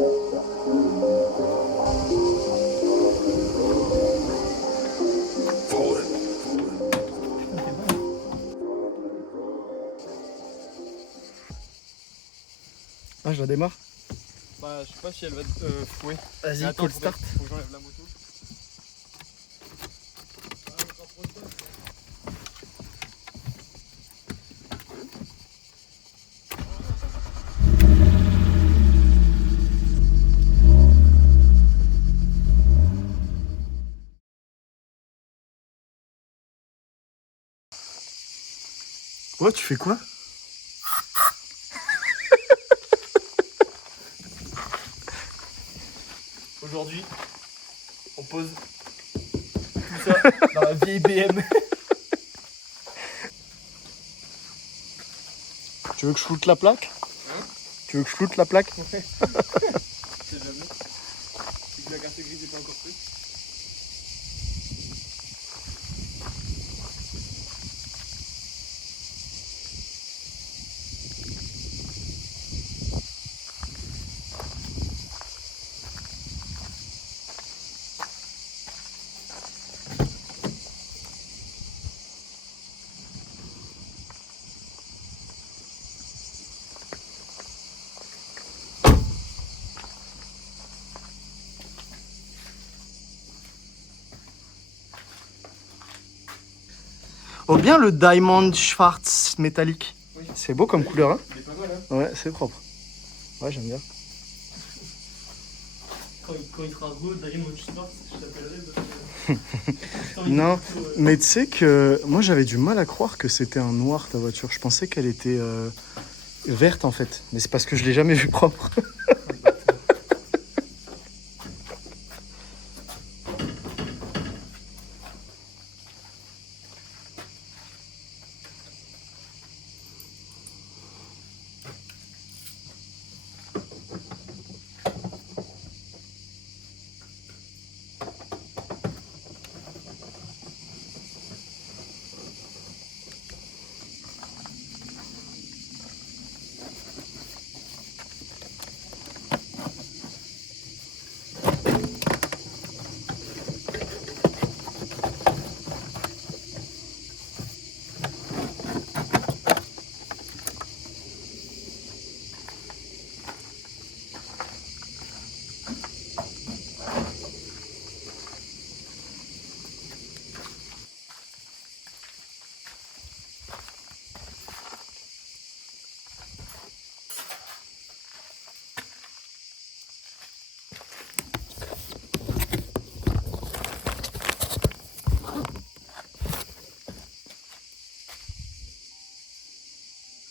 Ah, je la démarre. Bah, je sais pas si elle va fouer. Vas-y, call start. Faut que j'enlève la moto. Oh, tu fais quoi? Aujourd'hui, on pose tout ça dans la vieille BM. Tu veux que je floute la plaque? Hein? Tu veux que je floute la plaque? Ouais. C'est jamais. C'est que la carte grise n'est pas encore prise. Oh, bien le Diamond Schwarz métallique. Oui. C'est beau comme couleur, hein? Il est pas mal, hein? Ouais, c'est propre. Ouais, j'aime bien. Quand il sera beau, Diamond Schwarz, je t'appellerai parce que... Non, mais tu sais que moi j'avais du mal à croire que c'était un noir ta voiture. Je pensais qu'elle était verte en fait. Mais c'est parce que je l'ai jamais vue propre.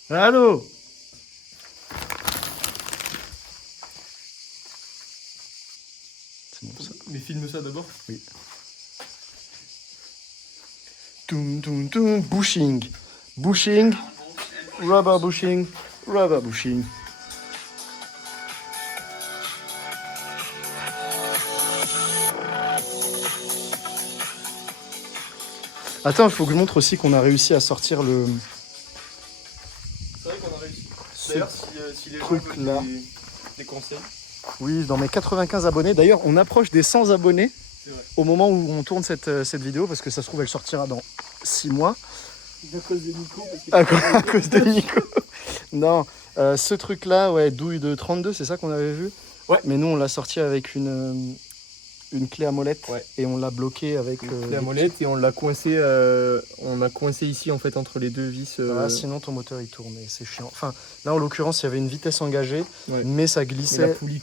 Allô? C'est bon ça. Mais filme ça d'abord. Oui. Toum toum toum, bushing. Bushing. Rubber bushing. Rubber bushing. Attends, il faut que je montre aussi qu'on a réussi à sortir le... C'est vrai qu'on a réussi. ce D'ailleurs, si les gens truc veulent là. des conseils, Oui, dans mes 95 abonnés. D'ailleurs, on approche des 100 abonnés c'est vrai. au moment où on tourne cette vidéo, parce que ça se trouve, elle sortira dans 6 mois. À cause de Nico. À cause de Nico. Non, ce truc-là, ouais, douille de 32, c'est ça qu'on avait vu? Ouais. Mais nous, on l'a sorti avec une clé à molette, Ouais. et on l'a bloqué avec La molette et on l'a coincé, on a coincé ici en fait entre les deux vis. Ah, sinon ton moteur il tourne et c'est chiant. Enfin, là en l'occurrence, il y avait une vitesse engagée, Ouais. mais ça Et glissait. la poulie,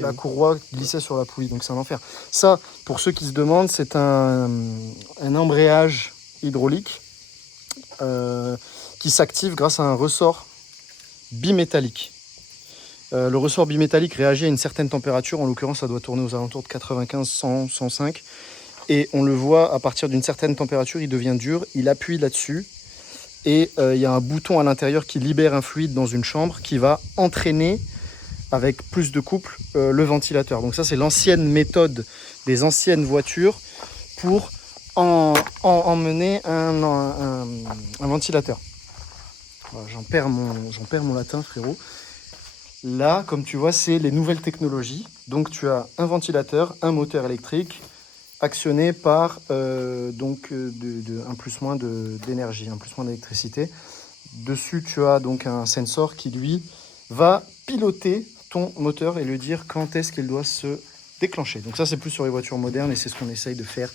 La courroie glissait sur la poulie, donc c'est un enfer. Ça, pour ceux qui se demandent, c'est un embrayage hydraulique qui s'active grâce à un ressort bimétallique. Le ressort bimétallique réagit à une certaine température, en l'occurrence ça doit tourner aux alentours de 95, 100, 105. Et on le voit, à partir d'une certaine température, il devient dur, il appuie là-dessus. Et il y a un bouton à l'intérieur qui libère un fluide dans une chambre qui va entraîner, avec plus de couple, le ventilateur. Donc ça, c'est l'ancienne méthode des anciennes voitures pour emmener un ventilateur. Voilà, j'en perds mon latin, frérot. Là, comme tu vois, c'est les nouvelles technologies. Donc, tu as un ventilateur, un moteur électrique, actionné par un plus moins d'énergie, un plus moins d'électricité. Dessus, tu as donc un sensor qui, lui, va piloter ton moteur et lui dire quand est-ce qu'il doit se déclencher. Donc ça, c'est plus sur les voitures modernes et c'est ce qu'on essaye de faire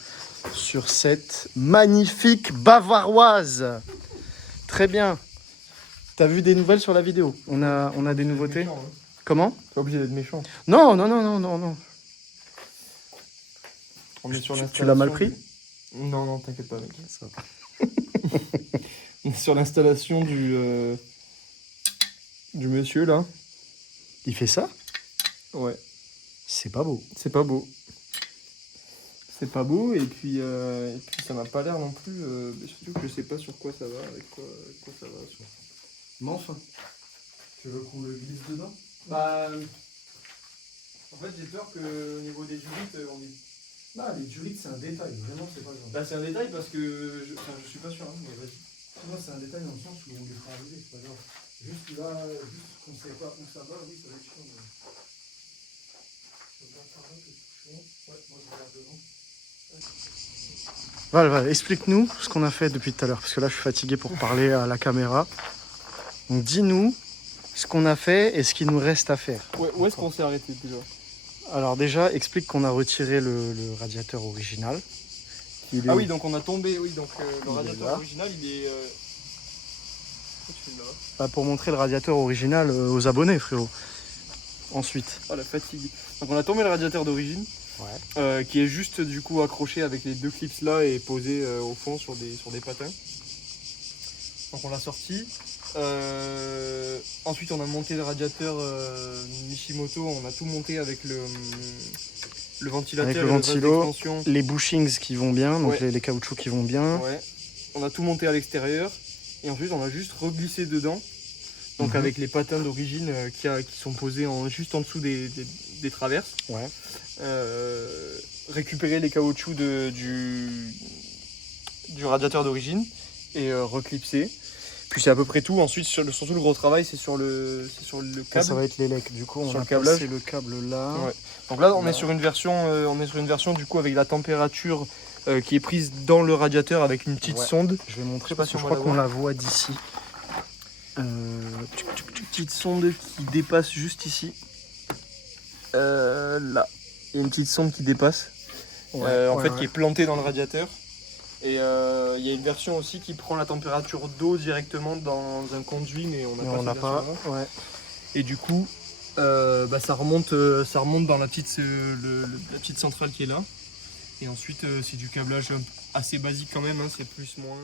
sur cette magnifique bavaroise. Très bien. T'as vu des nouvelles sur la vidéo? On a des nouveautés. Méchant, hein. Comment? Pas obligé d'être méchant. Non, non, non, non, non, non. On est sur Tu l'as mal pris? Non, non, t'inquiète pas, mec. Ça va. On est sur l'installation du monsieur là. Il fait ça? Ouais. C'est pas beau. C'est pas beau. C'est pas beau et puis ça m'a pas l'air non plus. Surtout que je sais pas sur quoi ça va, avec quoi ça va. Mais enfin, tu veux qu'on le glisse dedans? Bah, en fait, j'ai peur qu'au niveau des durites, on est. Non, les durites, c'est un détail. Vraiment, c'est pas grave. Bah, c'est un détail parce que je suis pas sûr, hein, mais vas-y. Moi, c'est un détail dans le sens où on les fera arriver, c'est pas grave. Juste là, juste qu'on sait pas où ça va, oui, ça va être chiant. Mais... Je regarde par là, c'est chiant. Ouais, moi je regarde devant. Voilà, explique-nous ce qu'on a fait depuis tout à l'heure, parce que là je suis fatigué pour parler à la caméra. Donc dis-nous ce qu'on a fait et ce qu'il nous reste à faire. Ouais, où est-ce qu'on s'est arrêté déjà? Alors déjà, explique qu'on a retiré le radiateur original. Ah oui, donc on a tombé, oui, donc le Il est radiateur là. original, il est... Pourquoi tu fais là? Bah, pour montrer le radiateur original aux abonnés, frérot. Ensuite. Oh la fatigue. Donc on a tombé le radiateur d'origine, Ouais. qui est juste du coup accroché avec les deux clips là et posé au fond sur des patins. Donc on l'a sorti. Ensuite on a monté le radiateur Mishimoto, on a tout monté avec le ventilateur, Avec le et le ventilo, valve d'extension. les bushings qui vont bien, donc Ouais. les caoutchoucs qui vont bien. Ouais. On a tout monté à l'extérieur et ensuite on a juste reglissé dedans. Donc avec les patins d'origine qui sont posés juste en dessous des traverses. Ouais. Récupérer les caoutchoucs du radiateur d'origine et reclipser. Puis c'est à peu près tout. Ensuite, surtout le gros travail, c'est sur le câble. Là, ça va être les lecs. Du coup, on Sur a le câblage. passé le câble là. Ouais. Donc là, on Là. est sur une version du coup avec la température qui est prise dans le radiateur avec une petite sonde. Je vais montrer Je sais pas parce si que on je va crois qu'on la la voit d'ici. Petite sonde qui dépasse juste ici. Là, il y a une petite sonde qui dépasse. En fait, qui est plantée dans le radiateur. Et il y a une version aussi qui prend la température d'eau directement dans un conduit, mais on n'a pas. Ouais. Et du coup, ça remonte dans la petite centrale qui est là. Et ensuite, c'est du câblage assez basique quand même, hein, c'est plus moins.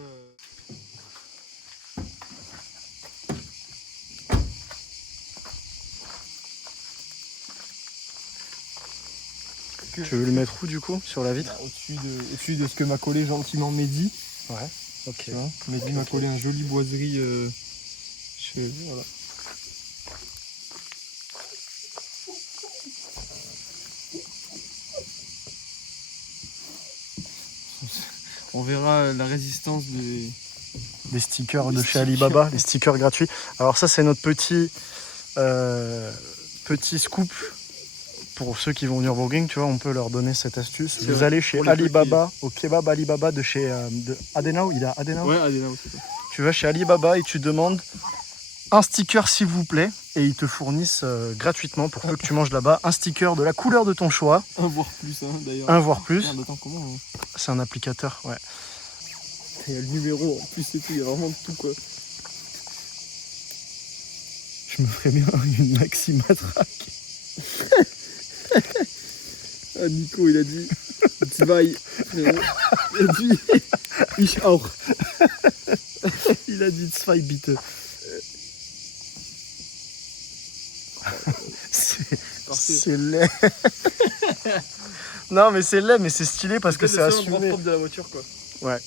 Tu veux le mettre où du coup? Sur la vitre? Au-dessus de ce que m'a collé gentiment Mehdi. Ouais. Ok. Mehdi m'a collé un joli boiserie. Voilà. On verra la résistance des stickers de chez Alibaba, les stickers gratuits. Alors ça, c'est notre petit scoop. Pour ceux qui vont au Nürburgring, tu vois, on peut leur donner cette astuce. Vous allez chez Alibaba, au kebab Alibaba de chez de Adenau, il a Adenau. Ouais, Adenau, c'est ça. Tu vas chez Alibaba et tu demandes un sticker s'il vous plaît, et ils te fournissent gratuitement pour peu que tu manges là-bas un sticker de la couleur de ton choix. Un voire plus, hein, d'ailleurs. Un voire plus. Merde, attends, comment c'est un applicateur, ouais. Il y a le numéro en plus et tout, il y a vraiment tout quoi. Je me ferais bien une maxi matraque. Ah, Nico, il a dit Zwei. Il a dit Ich auch. Il a dit zwei bitte. C'est laid. Non, mais c'est laid, mais c'est stylé parce que c'est assumé. Propre de la voiture quoi. Ouais.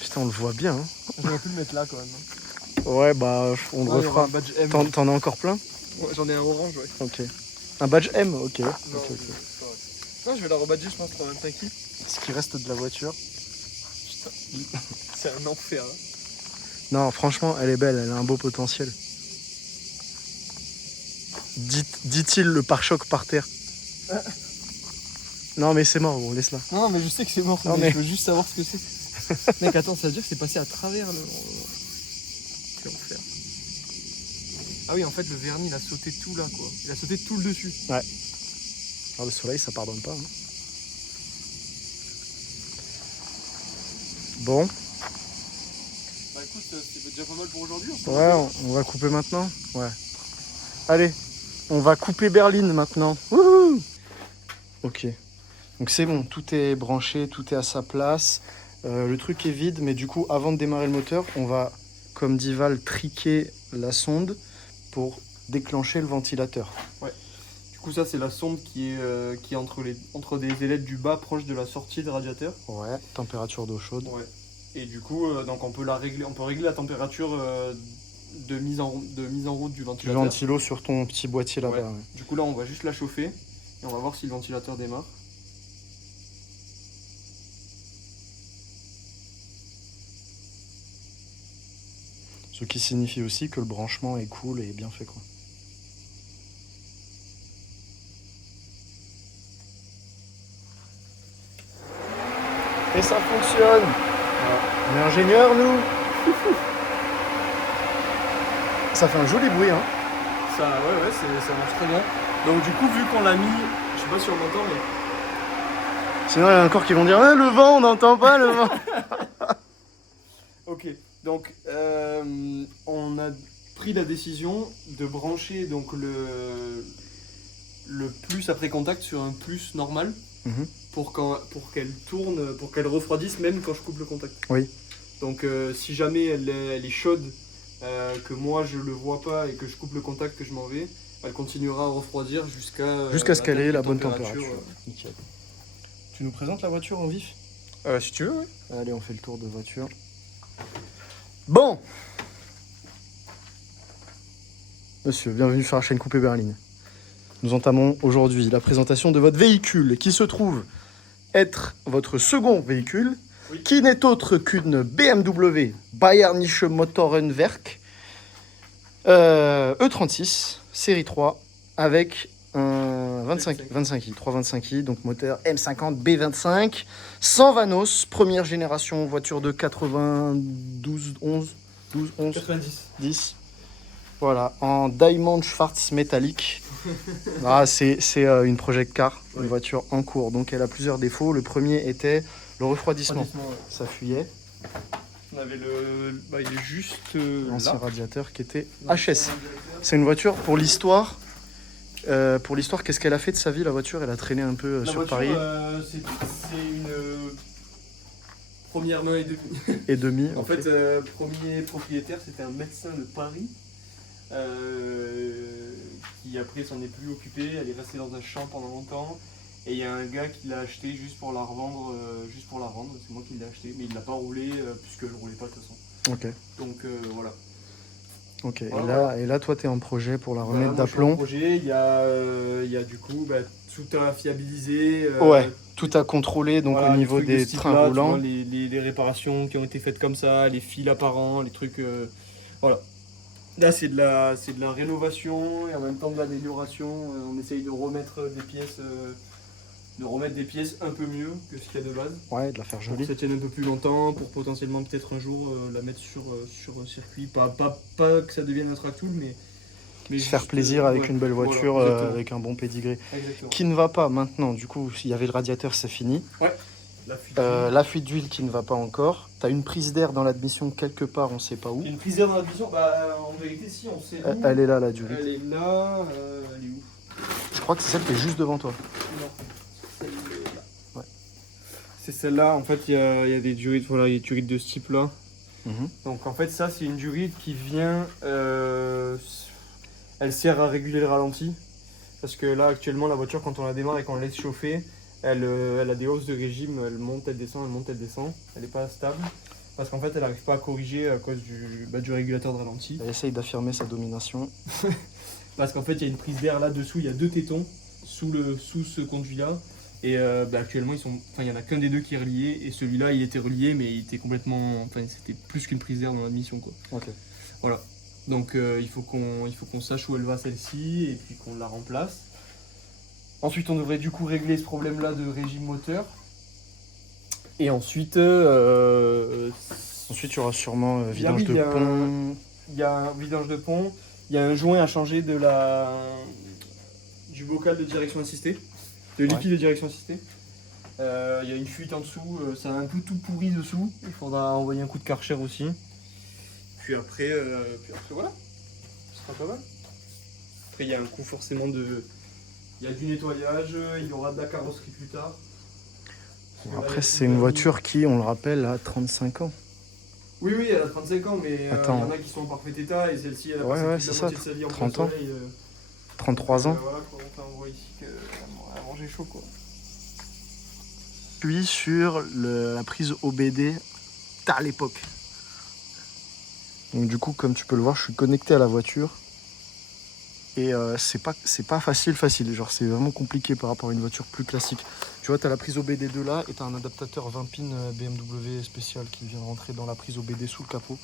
Putain, on le voit bien. Hein. J'aurais pu le mettre là quand même. Ouais, bah, on le refera. T'en as encore plein? Ouais, j'en ai un orange, ouais. Ok. Un badge M, ok. Non, okay. Non, je vais la rebadger, je pense, pour un 5 kg. Ce qui reste de la voiture. Putain, c'est un enfer. Hein. Non, franchement, elle est belle, elle a un beau potentiel. Dit-il le pare-choc par terre. Non mais c'est mort, gros, laisse-la. Non, mais je sais que c'est mort, Non, mais mais- je veux juste savoir ce que c'est. Mec, attends, ça veut dire que c'est passé à travers le... Quel enfer. Ah oui, en fait, le vernis, il a sauté tout là, quoi. Il a sauté tout le dessus. Ah, le soleil, ça pardonne pas. Hein. Bon, Bah écoute, c'est déjà pas mal pour aujourd'hui. ouais, on va couper maintenant. Ouais. Allez, on va couper Berline maintenant. Wouhou. Ok. Donc c'est bon, tout est branché, tout est à sa place. Le truc est vide, mais du coup, avant de démarrer le moteur, on va, comme dit Val, triquer la sonde pour déclencher le ventilateur. Du coup, ça, c'est la sonde qui est entre des ailettes du bas, proche de la sortie de radiateur. Ouais, température d'eau chaude. Ouais. Et du coup, donc on peut régler la température de mise en route du Du ventilateur. ventilo sur ton petit boîtier là-bas. Ouais. Ouais. Du coup, là, on va juste la chauffer et on va voir si le ventilateur démarre. Ce qui signifie aussi que le branchement est cool et bien fait, quoi. Et ça fonctionne. On est ingénieurs, nous. Ça fait un joli bruit, hein. Ça marche très bien. Donc du coup, vu qu'on l'a mis, je sais pas si on m'entend, mais Sinon, il y en a encore qui vont dire le vent, on n'entend pas le vent. ok. Donc on a pris la décision de brancher donc le plus après contact sur un plus normal Mhm. pour qu'elle tourne, pour qu'elle refroidisse même quand je coupe le contact. Oui. Donc si jamais elle est chaude, que moi je le vois pas et que je coupe le contact, que je m'en vais, elle continuera à refroidir jusqu'à Ce qu'elle ait la bonne température. température. Nickel. Tu nous présentes la voiture en vif? Si tu veux, oui. Allez, on fait le tour de voiture. Bon. Monsieur, bienvenue sur la chaîne Coupé Berline. Nous entamons aujourd'hui la présentation de votre véhicule qui se trouve être votre second véhicule, Oui. qui n'est autre qu'une BMW Bayerische Motorenwerk E36 série 3 avec un 25i, 325i, donc moteur M50 B25, sans Vanos, première génération voiture de 92, 11, 12, 11, 90. 10. Voilà, en Diamond Schwarz métallique. C'est une project car, une Oui. voiture en cours. Donc elle a plusieurs défauts. Le premier était le refroidissement. Refroidissement, ouais. Ça fuyait. On avait il est juste L'ancien là. radiateur qui était Non, HS. C'est une voiture pour l'histoire. Qu'est-ce qu'elle a fait de sa vie, la voiture? Elle a traîné un peu La sur voiture, Paris c'est une première main et demie. et demi. En ok. fait, premier propriétaire, c'était un médecin de Paris qui après s'en est plus occupé. Elle est restée dans un champ pendant longtemps. Et il y a un gars qui l'a acheté juste pour la revendre. C'est moi qui l'ai acheté, mais il l'a pas roulé puisque je roulais pas de toute façon. Ok. Donc voilà. Ok. Voilà, Et là, toi, t'es en projet pour la remettre Voilà, moi, je suis en d'aplomb. projet. Il y a du coup tout à fiabiliser. Ouais. Tout à contrôler donc Voilà, au les niveau trucs de des ce trains type-là, tu roulants. vois, les réparations qui ont été faites comme ça, les fils apparents, les trucs. Voilà. Là, c'est de la rénovation et en même temps de l'amélioration. On essaye de remettre des pièces un peu mieux que ce qu'il y a de base. Ouais, de la faire Pour que jolie. ça tienne un peu plus longtemps, pour potentiellement peut-être un jour la mettre sur un circuit. Pas que ça devienne un track-tool, mais Se faire juste, plaisir avec ouais, une belle voilà, voiture, exactement. avec un bon pédigré. Exactement. Qui ne va pas maintenant, du coup, s'il y avait le radiateur, c'est fini. La fuite. La fuite d'huile qui ne va pas encore. Tu as une prise d'air dans l'admission quelque part, on sait pas où. Une prise d'air dans la vision, en vérité, si, on sait où. Elle est là, la durite. Elle est là, elle est où? Je crois que c'est celle qui est juste devant toi. Non, celle-là. Ouais. C'est celle-là, en fait, il y a des durites, voilà, il y a des durites de ce type-là. Mhm. Donc en fait, ça, c'est une durite qui vient. Elle sert à réguler le ralenti. Parce que là, actuellement, la voiture, quand on la démarre et qu'on la laisse chauffer, elle a des hausses de régime, elle monte, elle descend, elle monte, elle descend. Elle n'est pas stable. Parce qu'en fait, elle n'arrive pas à corriger à cause du régulateur de ralenti. Elle essaye d'affirmer sa domination. Parce qu'en fait, il y a une prise d'air là-dessous, il y a deux tétons sous ce conduit-là. Et actuellement, il n'y en a qu'un des deux qui est relié. Et celui-là, il était relié, mais il était complètement. Enfin, c'était plus qu'une prise d'air dans l'admission, quoi. Ok. Voilà. Donc il faut qu'on sache où elle va celle-ci et puis qu'on la remplace. Ensuite, on devrait du coup régler ce problème-là de régime moteur. Et ensuite... Ensuite, il y aura sûrement vidange de pont. pont. Il y a un vidange de pont. Il y a un joint à changer du bocal de direction assistée. De liquide de direction assistée. Il y a une fuite en dessous. Ça a un peu tout pourri dessous. Il faudra envoyer un coup de Karcher aussi. Puis après voilà. Ce sera pas mal. Après, il y a un coup forcément de... Il y a du nettoyage, il y aura de la carrosserie plus tard. Après, c'est une voiture qui, on le rappelle, a 35 ans. Oui, elle a 35 ans, mais il y en a qui sont en parfait état et celle-ci, elle a passé la moitié de sa vie en 30 ans. soleil. 33 ans. Voilà, on voit ici qu'elle a mangé chaud, quoi. Puis sur la prise OBD à l'époque. Donc du coup, comme tu peux le voir, je suis connecté à la voiture. Et c'est pas facile. Genre, c'est vraiment compliqué par rapport à une voiture plus classique. Tu vois, tu as la prise OBD2 là et tu as un adaptateur 20 pins BMW spécial qui vient rentrer dans la prise OBD sous le capot.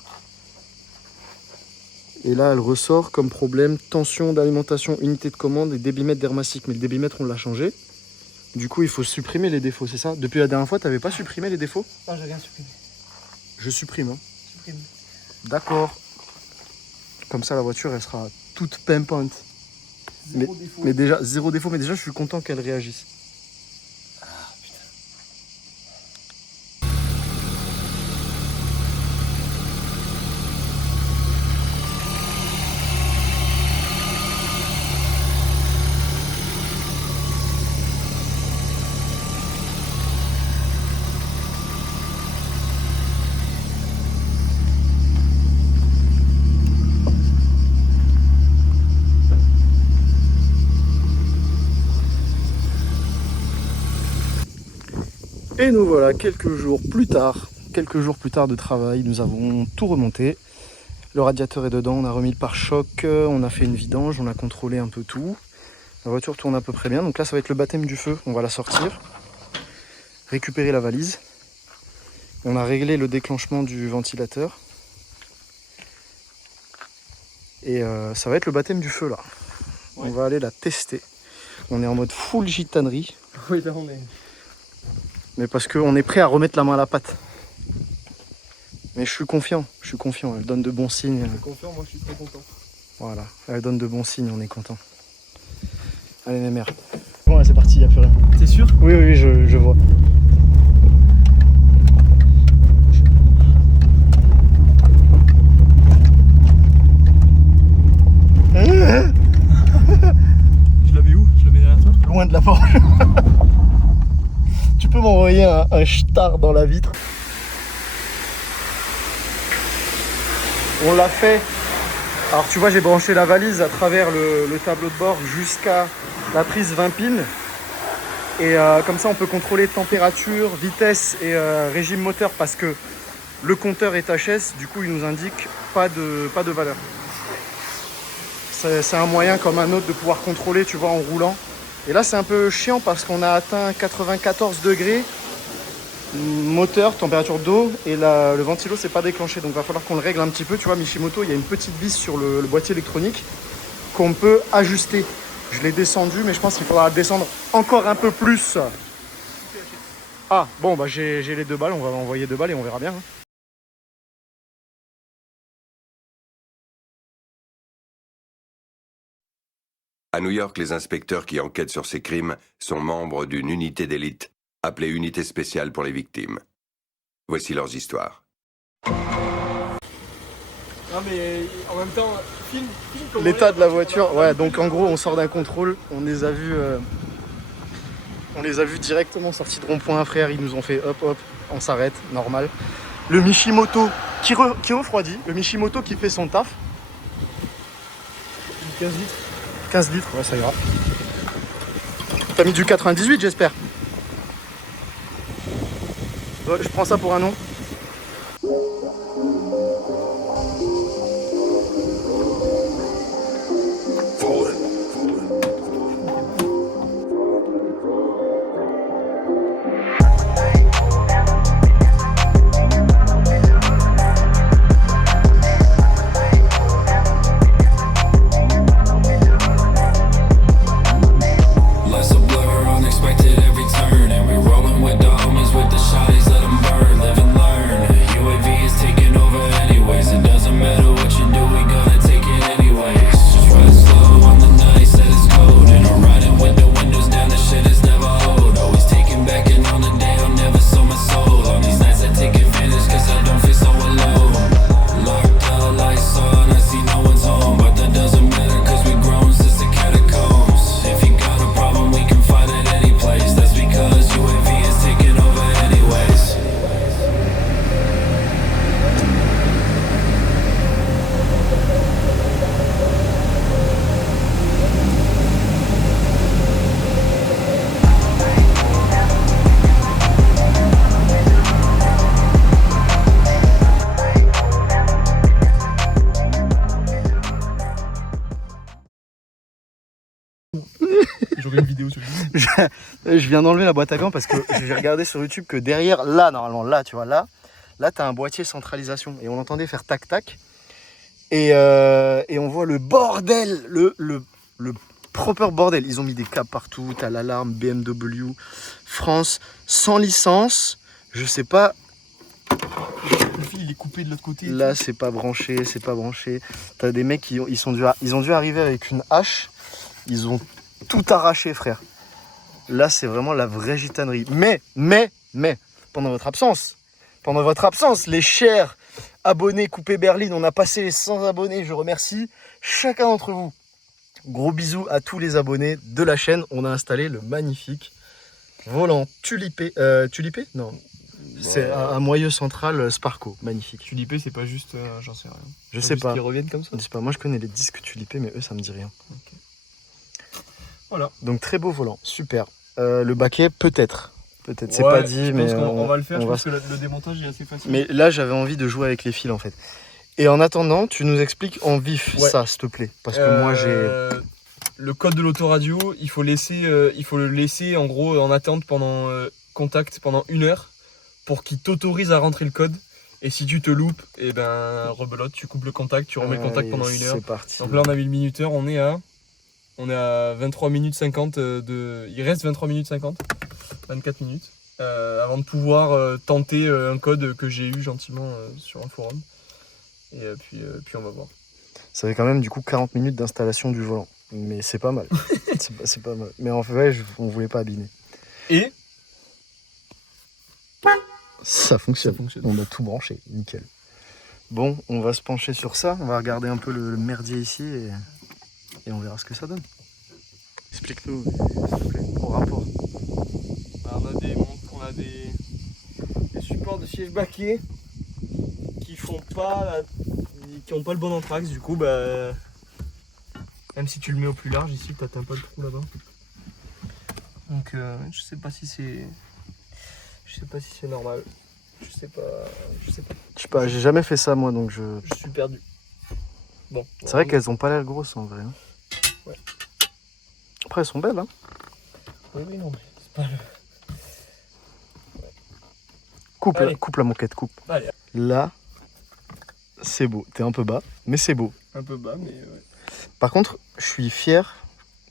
Et là, elle ressort comme problème tension d'alimentation, unité de commande et débitmètre d'Hermastick. Mais le débitmètre, on l'a changé. Du coup, il faut supprimer les défauts, c'est ça? Depuis la dernière fois, tu n'avais pas supprimé les défauts? Non, j'ai rien supprimé. Je supprime. Hein. Supprime. D'accord. Comme ça, la voiture, elle sera toute pimpante. Zéro défaut. Mais déjà, zéro défaut, mais déjà, je suis content qu'elle réagisse. Ah, putain. Et nous voilà quelques jours plus tard de travail, nous avons tout remonté. Le radiateur est dedans, on a remis le pare-choc, on a fait une vidange, on a contrôlé un peu tout. La voiture tourne à peu près bien, donc là ça va être le baptême du feu, on va la sortir, récupérer la valise. On a réglé le déclenchement du ventilateur. Et ça va être le baptême du feu là. Ouais. On va aller la tester. On est en mode full gitanerie. Oui, là on est... Mais parce qu'on est prêt à remettre la main à la pâte. Mais je suis confiant, elle donne de bons signes. Je suis confiant, moi je suis très content. Voilà, elle donne de bons signes, on est content. Allez mes mères. Bon là c'est parti, il n'y a plus rien. T'es sûr? Oui, je vois. Je la mets où? Je la mets derrière toi? Loin de la porte. Tu peux m'envoyer un star dans la vitre? On l'a fait. Alors tu vois, j'ai branché la valise à travers le tableau de bord jusqu'à la prise 20 pins. Et comme ça, on peut contrôler température, vitesse et régime moteur parce que le compteur est HS. Du coup, il nous indique pas de valeur. C'est un moyen comme un autre de pouvoir contrôler, tu vois, en roulant. Et là, c'est un peu chiant parce qu'on a atteint 94 degrés. Moteur, température d'eau et le ventilo c'est pas déclenché, donc il va falloir qu'on le règle un petit peu. Tu vois, Mishimoto, il y a une petite vis sur le boîtier électronique qu'on peut ajuster. Je l'ai descendu, mais je pense qu'il faudra descendre encore un peu plus. Ah bon, bah j'ai les 2 balles, on va envoyer 2 balles et on verra bien. Hein. À New York, les inspecteurs qui enquêtent sur ces crimes sont membres d'une unité d'élite appelée Unité spéciale pour les victimes. Voici leurs histoires. Non mais en même temps, filme l'état de la voiture. Ouais, donc en gros, on sort d'un contrôle, on les a vus directement sortis de rond-point, frère. Ils nous ont fait hop, on s'arrête, normal. Le Mishimoto qui refroidit, le Mishimoto qui fait son taf. 15 litres. 15 litres, ouais, ça ira. T'as mis du 98, j'espère. Je prends ça pour un nom. J'aurai une vidéo sur YouTube. Je viens d'enlever la boîte à gants parce que j'ai regardé sur YouTube que derrière, là, normalement, là, tu vois, là, t'as un boîtier centralisation. Et on entendait faire tac-tac. Et on voit le bordel, le proper bordel. Ils ont mis des câbles partout, t'as l'alarme BMW, France, sans licence, je sais pas. Le fil il est coupé de l'autre côté. Là, c'est pas branché. T'as des mecs ils ont dû arriver avec une hache. Ils ont tout arraché, frère. Là, c'est vraiment la vraie gitanerie. Mais, pendant votre absence, les chers abonnés Coupé Berlin, on a passé les 100 abonnés. Je remercie chacun d'entre vous. Gros bisous à tous les abonnés de la chaîne. On a installé le magnifique volant tulipé. Tulipé? Non. C'est un moyeu central Sparco, magnifique. Tulipé, c'est pas juste. J'en sais rien. Je sais pas. Ils reviennent comme ça. Je sais pas. Moi, je connais les disques tulipés, mais eux, ça me dit rien. Okay. Voilà. Donc, très beau volant, super. Le baquet, peut-être. C'est Ouais, pas dit, mais. On va le faire. Je pense que le démontage est assez facile. Mais là, j'avais envie de jouer avec les fils, en fait. Et en attendant, tu nous expliques en vif ça, s'il te plaît. Parce que moi, j'ai. Le code de l'autoradio, il faut le laisser en gros en attente pendant contact pendant 1 heure pour qu'il t'autorise à rentrer le code. Et si tu te loupes, et ben rebelote, tu coupes le contact, tu remets le contact pendant 1 heure. C'est parti. Donc là, on a mis le minuteur, on est à 23 minutes 50 il reste 23 minutes 50, 24 minutes avant de pouvoir tenter un code que j'ai eu gentiment sur un forum. Et puis on va voir. Ça fait quand même du coup 40 minutes d'installation du volant. Mais c'est pas mal. c'est pas mal. Mais en fait, on voulait pas abîmer. Et ça fonctionne. Ça fonctionne. On a tout branché, nickel. Bon, on va se pencher sur ça. On va regarder un peu le merdier ici et on verra ce que ça donne. Explique-nous, s'il te plaît, au rapport. Alors on a des supports de siège baquet qui ont pas le bon anthrax. Du coup, même si tu le mets au plus large, ici, t'atteins pas le trou là-bas. Donc, je sais pas si c'est normal. Je sais pas. J'ai jamais fait ça moi, donc Je suis perdu. Bon. C'est vrai qu'elles ont pas l'air grosses en vrai. Hein. Ouais. Après, elles sont belles, hein. Oui, non, mais c'est pas le... Coupe la moquette, coupe. Allez. Là, c'est beau. T'es un peu bas, mais c'est beau. Un peu bas, mais ouais. Par contre, je suis fier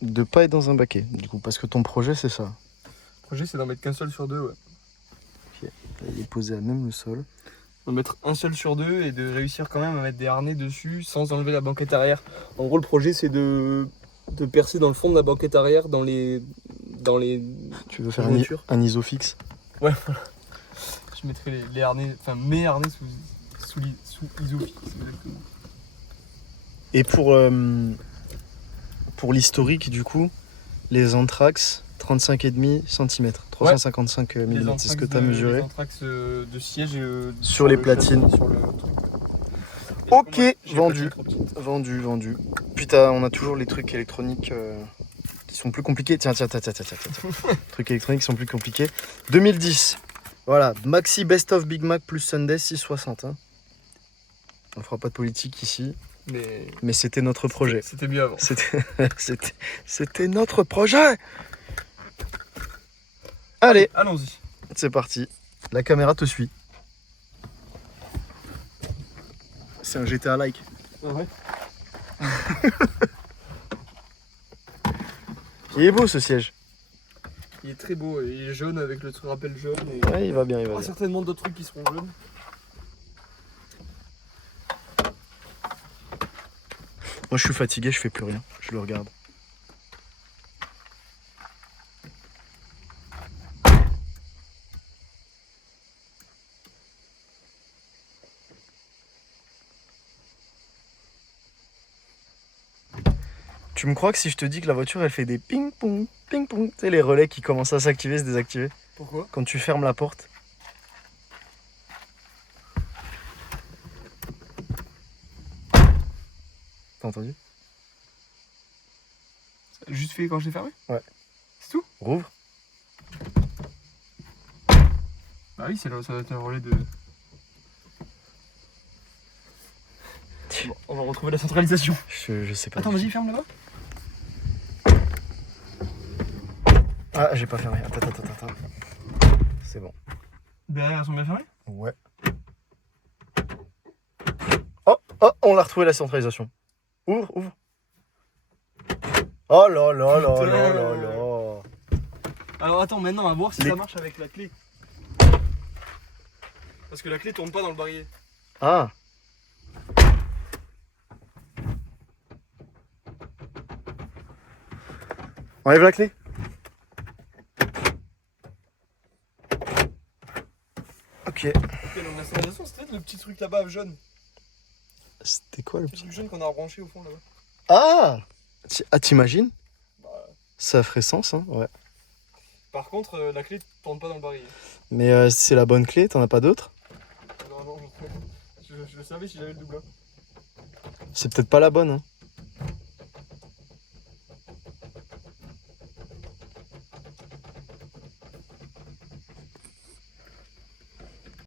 de pas être dans un baquet, du coup, parce que ton projet, c'est ça. Le projet, c'est d'en mettre qu'un seul sur deux, ouais. Okay. Là, il est posé à même le sol. De mettre un seul sur deux et de réussir quand même à mettre des harnais dessus sans enlever la banquette arrière. En gros, le projet, c'est de percer dans le fond de la banquette arrière dans les Tu veux faire voitures. un ISO fixe? Ouais, voilà. Je mettrai les harnais, enfin mes harnais sous isofix. Et pour l'historique, du coup, les anthrax, 35,5 cm, 355 mm, c'est ce que tu as mesuré. Les anthrax de siège sur les platines. Sur le truc. Ok, Vendu. vendu. Puis on a toujours les trucs électroniques qui sont plus compliqués. Tiens. Trucs électroniques qui sont plus compliqués. 2010. Voilà, Maxi Best of Big Mac plus Sunday 660. Hein. On fera pas de politique ici. Mais c'était notre projet. C'était mieux avant. C'était notre projet. Allez, allons-y. C'est parti. La caméra te suit. C'est un GTA like. Ah ouais. Il est beau ce siège. Il est très beau, il est jaune avec le rappel jaune. Et... Ouais, il va bien, certainement d'autres trucs qui seront jaunes. Moi je suis fatigué, je fais plus rien. Je le regarde. Tu me crois que si je te dis que la voiture elle fait des ping-pong, ping-pong, tu sais les relais qui commencent à s'activer, se désactiver? Pourquoi? Quand tu fermes la porte. T'as entendu? Juste fait quand je l'ai fermé? Ouais. C'est tout? Rouvre. Bah oui, ça doit être un relais de... Bon, on va retrouver la centralisation. Je sais pas. Attends, vas-y, ferme là-bas. Ah, j'ai pas fermé. Attends. C'est bon. Derrière, elles sont bien fermées? Ouais. Oh, on a retrouvé la centralisation. Ouvre. Oh là là. Alors attends, maintenant on va voir si Les- ça marche avec la clé. Parce que la clé tourne pas dans le barillet. Ah. Enlève la clé. Ok. Ok, donc la centralisation, c'est peut-être le petit truc là-bas jaune. C'était quoi le Le petit petit... truc jaune qu'on a rebranché au fond là-bas. Ah, t'imagines? Bah, Ça ferait sens, hein, ouais. par contre, la clé tourne pas dans le barillet. Mais c'est la bonne clé, t'en as pas d'autre? Non, je le savais si j'avais le double. C'est peut-être pas la bonne, hein.